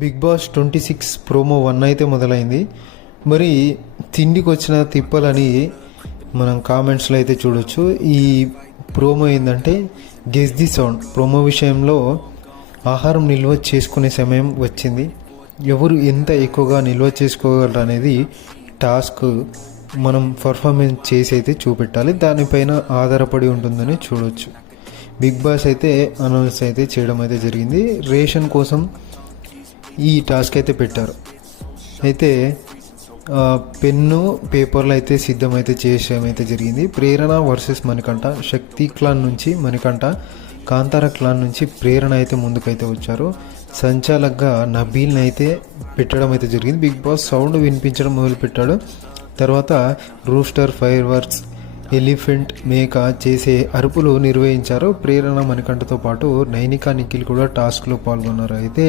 Big boss 26 promo 1 అయితే మొదలైంది. మరి తిండికి వచ్చిన తిప్పలని మనం కామెంట్స్లో అయితే చూడొచ్చు. ఈ ప్రోమో ఏంటంటే గెస్ ది సౌండ్ ప్రోమో విషయంలో ఆహారం నిల్వ చేసుకునే సమయం వచ్చింది. ఎవరు ఎంత ఎక్కువగా నిల్వ చేసుకోగలరు అనేది టాస్క్ మనం పర్ఫార్మెన్స్ చేసి అయితే చూపెట్టాలి. దానిపైన ఆధారపడి ఉంటుందని చూడొచ్చు. బిగ్ బాస్ అయితే అనౌన్స్ అయితే చేయడం అయితే జరిగింది. రేషన్ కోసం ఈ టాస్క్ అయితే పెట్టారు. అయితే పెన్ను పేపర్లు అయితే సిద్ధమైతే చేయడం అయితే జరిగింది. ప్రేరణ వర్సెస్ మణికంఠ, శక్తి క్లాన్ నుంచి మణికంఠ, కాంతార క్లాన్ నుంచి ప్రేరణ అయితే ముందుకైతే వచ్చారు. సంచాలకుగా నబీల్ని అయితే పెట్టడం అయితే జరిగింది. బిగ్ బాస్ సౌండ్ వినిపించడం మొదలుపెట్టాడు. తర్వాత రూస్టర్, ఫైర్ వర్క్స్, ఎలిఫెంట్, మేక చేసే అరుపులు నిర్వహించారు. ప్రేరణ, మణికంఠతో పాటు నైనికా, నిఖిల్ కూడా టాస్క్లో పాల్గొన్నారు. అయితే